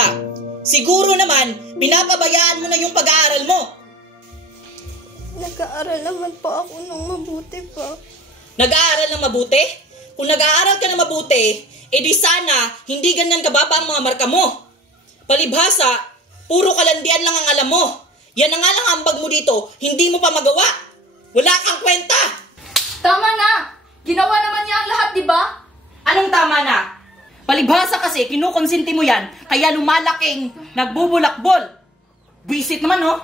ka. Siguro naman, pinapabayaan mo na yung pag-aaral mo. Nag-aaral naman po ako ng mabuti pa. Nag-aaral ng mabuti? Kung nag-aaral ka ng mabuti, edi sana hindi ganyan kababa ang mga marka mo. Palibhasa, puro kalandian lang ang alam mo. Yan na nga lang ambag mo dito, hindi mo pa magawa. Wala kang kwenta. Tama na! Ginawa naman niya ang lahat, di ba? Anong tama na? Palibhasa kasi, kinukonsinti mo yan, kaya lumalaking nagbubulakbol. Buisit naman, no?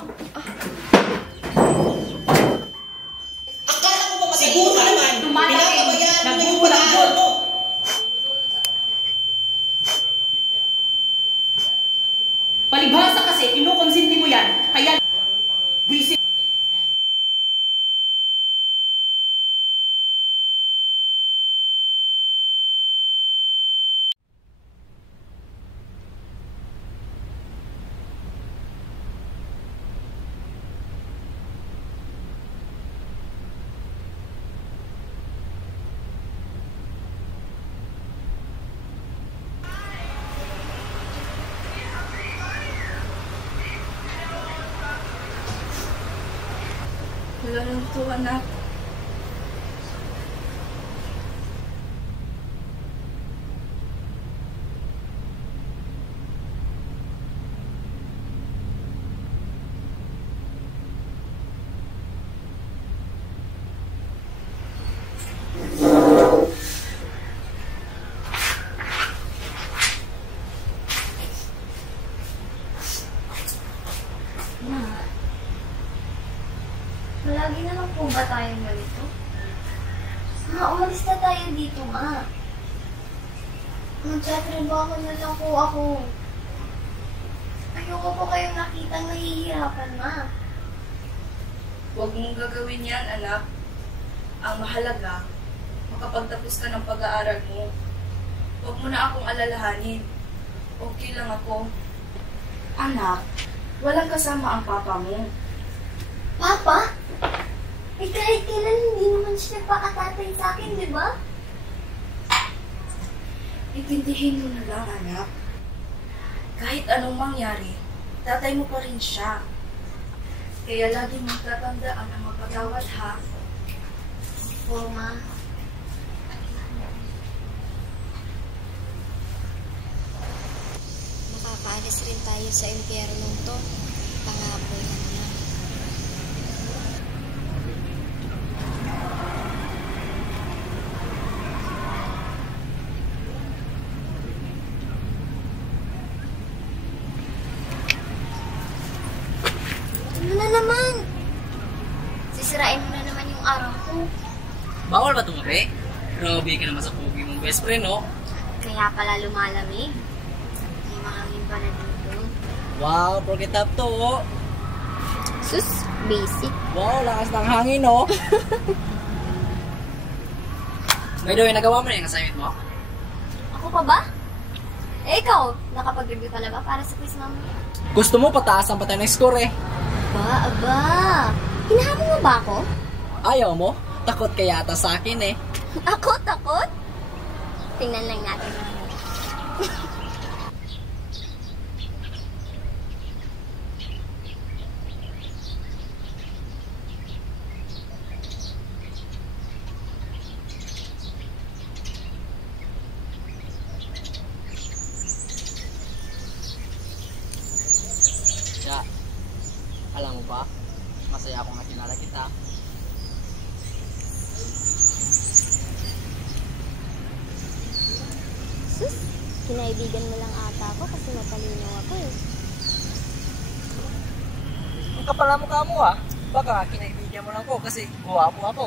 Akala ko ba siguro naman, pinapabayaan mo na yung pag-aaral mo. Palibhasa kasi, kinukonsinti mo yan, kaya buisit. Wala lang to, anak. Malagi na lang po ba tayong ganito? Umalis na tayo dito, ma. Magtatrabaho na lang po ako. Ayoko po kayong nakitang nahihirapan, ma. Huwag mong gagawin yan, anak. Ang mahalaga, makapagtapos ka ng pag-aaral mo. Huwag mo na akong alalahanin. Okay lang ako. Anak, walang kasama ang papa mo. Papa? Eh kahit kailan hindi naman siya nagpakatatay sa akin, di ba? Itindihin mo na lang, anak. Kahit anong mangyari, tatay mo pa rin siya. Kaya lagi mong tatandaan ang mapagawad, ha? Oo, ma. Makakaalis rin tayo sa impyernong to. Pangako yan na. Ano na naman? Sisirain mo na naman yung araw ko. Bawal ba tumabi? Grabe ka naman sa pogi mong best friend, no? Kaya pala lumalamig. May mahangin pa na dito. Wow, porket up to, oh. Sus, basic. Wow, lakas ng hangin, no? By the way, nagawa mo na yung assignment mo? Ako pa ba? Eh, ikaw, nakapag-review ka na ba para sa quiz mamaya? Gusto mo pataasan pa tayo ng score, eh. Aba. Hinahamon mo ba ako? Ayaw mo? Takot ka yata sa akin, eh. Ako takot? Tingnan lang natin mamaya. Siya, alam mo ba? Masaya akong nakilala kita. Sus, kinaibigan mo lang ata ako kasi matalino ako eh. Ang kapal na mukha mo, ah. Baka kinaibigan mo lang ko kasi guwapo ako.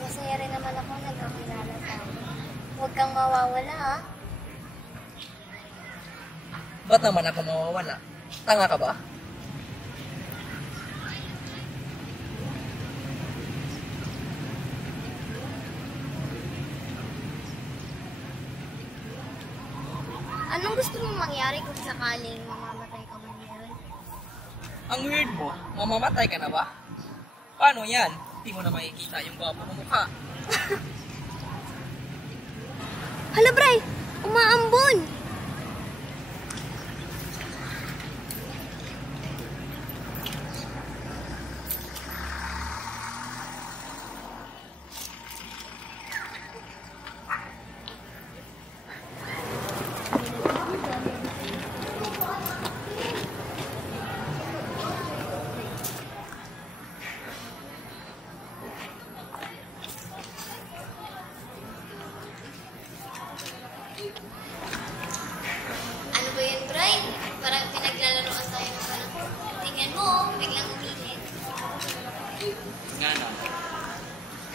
Masaya rin naman ako nagkakilala tayo. Huwag kang mawawala ha. Ba't naman ako mawawala? Tanga ka ba? Anong gusto mong mangyari kung sakaling mamamatay ka man yan? Ang weird mo, mamamatay ka na ba? Paano yan? Di mo na makikita yung gwapo mo mukha. Hala, Bray! Umaambon! Ano ba yun, Bray? Parang pinaglalaroan tayo ng panahon. Tingnan mo, biglang umilit. Nga na.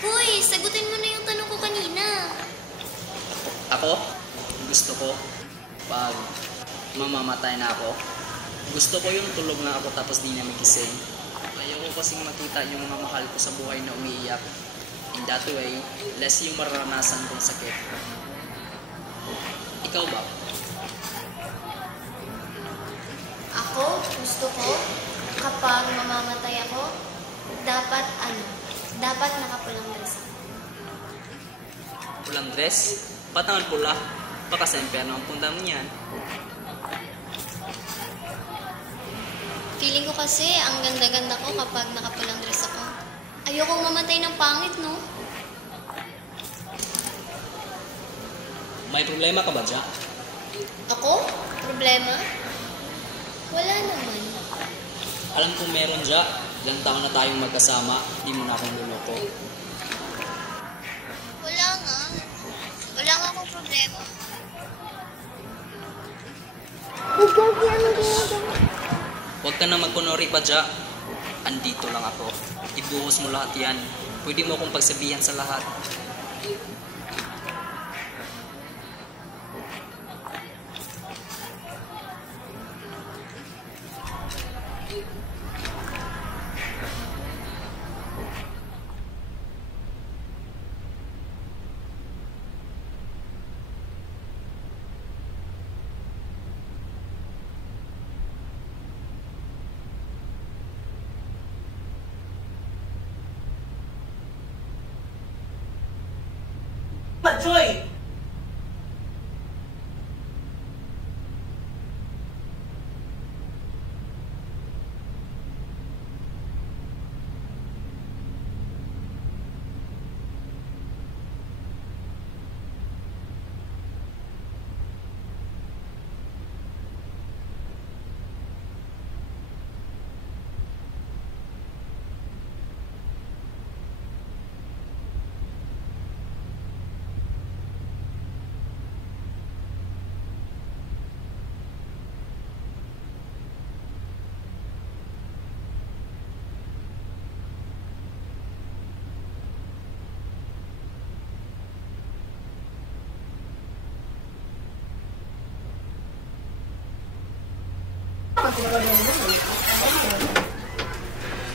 Hoy, sagutin mo na yung tanong ko kanina. Ako, gusto ko, pag mamamatay na ako, gusto ko yung tulog na ako tapos di na magising. Ayoko kasing makita yung mga mahal ko sa buhay na umiiyak. In that way, less yung maranasan kong sakit. Ikaw ba? Ako, gusto ko, kapag mamamatay ako, dapat nakapulang dress ako. Pulang dress? Patangan pula. Baka sa impyerno ang punta mo niyan. Feeling ko kasi, ang ganda-ganda ko kapag nakapulang dress ako. Ayokong mamatay ng pangit, no? May problema ka ba dyan? Ako? Problema? Wala naman. Alam kong meron dyan. Ilang taon na tayong magkasama. Di mo na akong luloko. Wala nga. Wala nga akong problema. Huwag ka na magkunori pa dyan. Andito lang ako. Ibuhos mo lahat yan. Pwede mo akong pagsabihan sa lahat. Joy!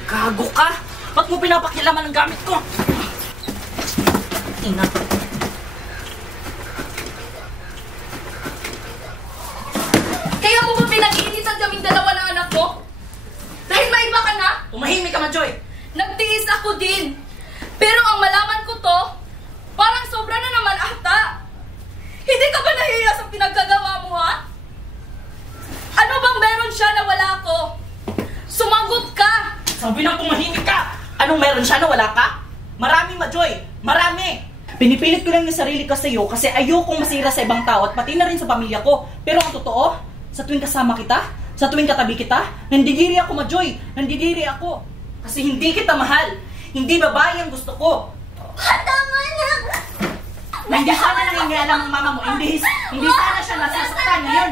Gago ka! Ba't mo pinapakilaman ang gamit ko? Ina. Kaya mo ba pinag-iinitan kaming dalawa ng anak mo? Dahil may iba ka na? Tumahimik ka man, Joy! Nagtiis ako din. Pero ang malaman ko to, parang sobra na naman ata. Hindi ka ba nahiya sa pinaggagawa mo, ha? Ano bang meron siya na wala ko? Sumagot ka! Sabi nang tumahimik ka! Anong meron siya na wala ka? Marami, Joy! Marami! Pinipilit ko lang yung sarili ko sa iyo kasi ayokong masira sa ibang tao at pati na rin sa pamilya ko. Pero ang totoo, sa tuwing kasama kita, sa tuwing katabi kita, nandidiri ako, Joy! Nandidiri ako! Kasi hindi kita mahal! Hindi babae ang gusto ko! Tama na! Hindi sana nangingialam ang mama mo. Hindi sana siya nasasaktan ngayon.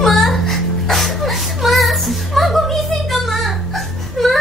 Ma! Ma! Ma! Gumising ka, Ma! Ma!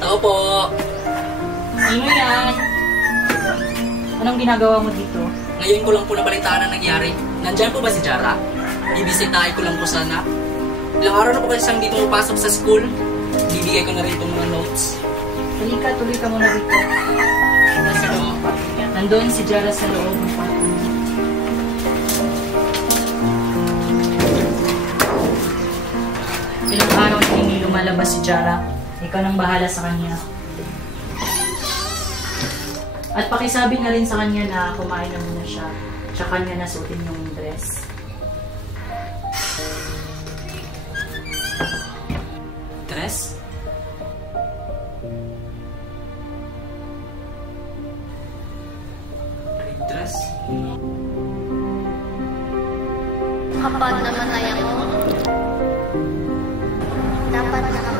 Tao po. Sino yan? Anong ginagawa mo dito? Ngayon ko lang po nabalitaan ang nangyari. Nandyan po ba si Jara? Ibisitahin ko lang po sana. Ilang araw na po kasi siyang di pumapasok sa school. Bibigay ko na rin itong mga notes. Halika, tuloy ka muna dito. Nandun si Jara sa loob ng kwarto. Ilang araw na hindi lumalabas si Jara. Ikaw nang bahala sa kanya. At pakisabi na rin sa kanya na kumain na muna siya. Tsaka kanya nasutin yung dress. Dress? Dress? Kapag namatay ako, dapat nakamatay.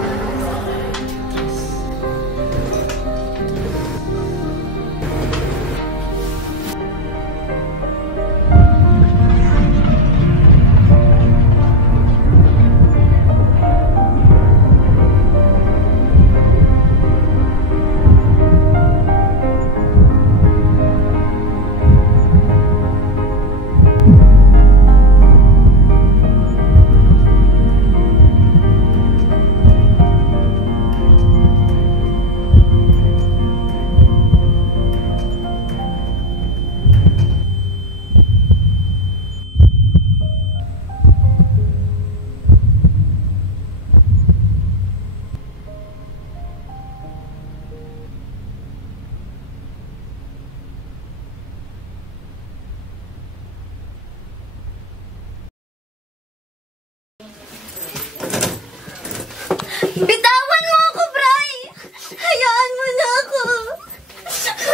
Bitawan mo ako, Bray! Hayaan mo na ako!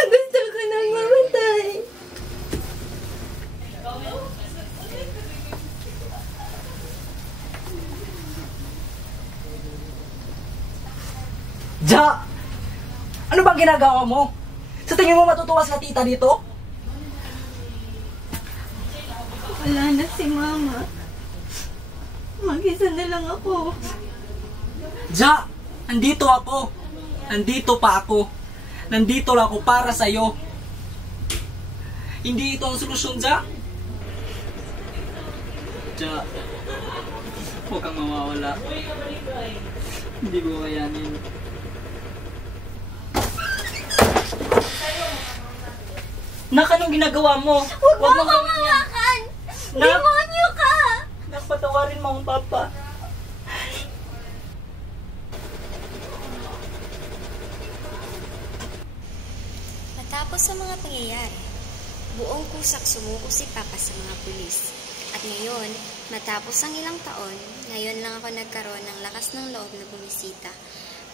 Gusto ko nang mamatay. Ja! Ano bang ginagawa mo? Sa tingin mo matutuwa sa tita dito? Wala na si Mama. Mag-isa na lang ako. Ja! Nandito ako. Nandito pa ako. Nandito lang ako para sa'yo. Hindi ito ang solusyon, Ja. Ja, huwag kang mawawala. Hindi ko kayanin. Nak, anong ginagawa mo? Huwag mo akong hawakan! Demonyo ka! Nak, patawarin mo ang papa. Matapos sa mga pangyayari, buong kusak sumuko si Papa sa mga pulis. At ngayon, matapos ang ilang taon, ngayon lang ako nagkaroon ng lakas ng loob na bumisita.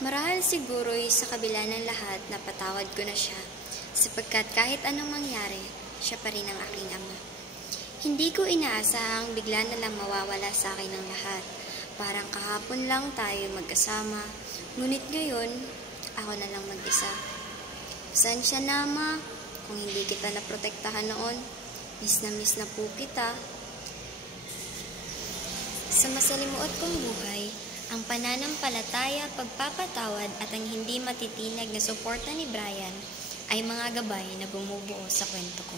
Marahil siguro'y sa kabila ng lahat, napatawad ko na siya. sapagkat kahit anong mangyari, siya pa rin ang aking ama. Hindi ko inaasahang bigla na lang mawawala sa akin ang lahat. Parang kahapon lang tayo magkasama, ngunit ngayon, ako na lang mag-isa. Pasensya na, Ama, kung hindi kita naprotektahan noon. Miss na po kita. Sa masalimuot kong buhay, ang pananampalataya, pagpapatawad at ang hindi matitinag na suporta ni Brian ay mga gabay na bumubuo sa kwento ko.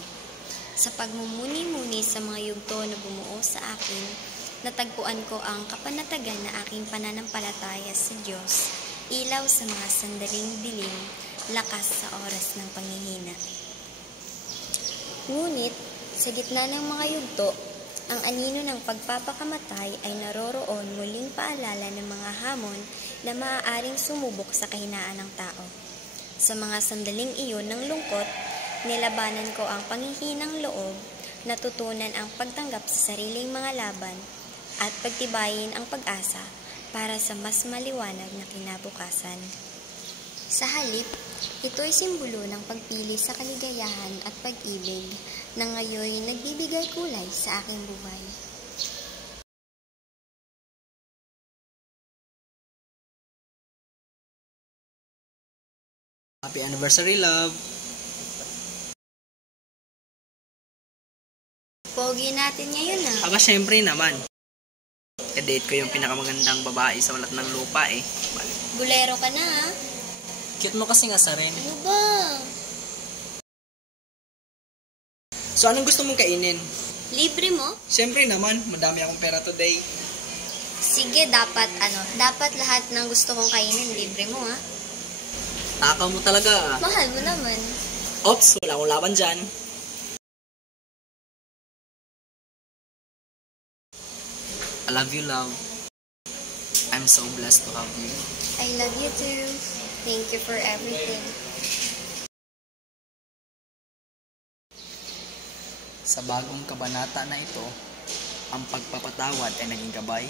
Sa pagmumuni-muni sa mga yugto na bumuo sa akin, natagpuan ko ang kapanatagan na aking pananampalataya sa Diyos, ilaw sa mga sandaling dilim, lakas sa oras ng panghihina. Ngunit, sa gitna ng mga yugto, ang anino ng pagpapakamatay ay naroroon muling paalala ng mga hamon na maaaring sumubok sa kahinaan ng tao. Sa mga sandaling iyon ng lungkot, nilabanan ko ang panghihinang loob, natutunan ang pagtanggap sa sariling mga laban, at pagtibayin ang pag-asa para sa mas maliwanag na kinabukasan. Sa halip, ito ay simbolo ng pagpili sa kaligayahan at pag-ibig na ngayon nagbibigay kulay sa aking buhay. Happy anniversary, love! Pogi natin ngayon Aba, syempre naman. Kadate ko yung pinakamagandang babae sa ulat ng lupa eh. Bulero ka na Cute mo kasing asarin. Ano ba? So, anong gusto mong kainin? Libre mo? Syempre naman, madami akong pera today. Sige, dapat lahat ng gusto kong kainin, libre mo Takaw mo talaga. Mahal mo naman. Ops, wala akong laban dyan. I love you, love. I'm so blessed to have you. I love you too. Thank you for everything. Sa bagong kabanata na ito, ang pagpapatawad ay naging gabay,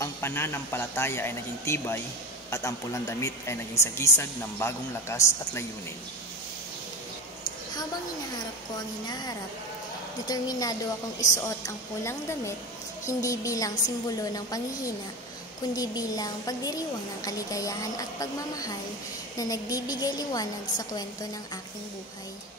ang pananampalataya ay naging tibay, at ang pulang damit ay naging sagisag ng bagong lakas at layunin. Habang hinaharap ko ang hinaharap, determinado akong isuot ang pulang damit, hindi bilang simbolo ng panghihina, kundi bilang pagdiriwang ng kaligayahan at pagmamahal na nagbibigay liwanag sa kwento ng aking buhay.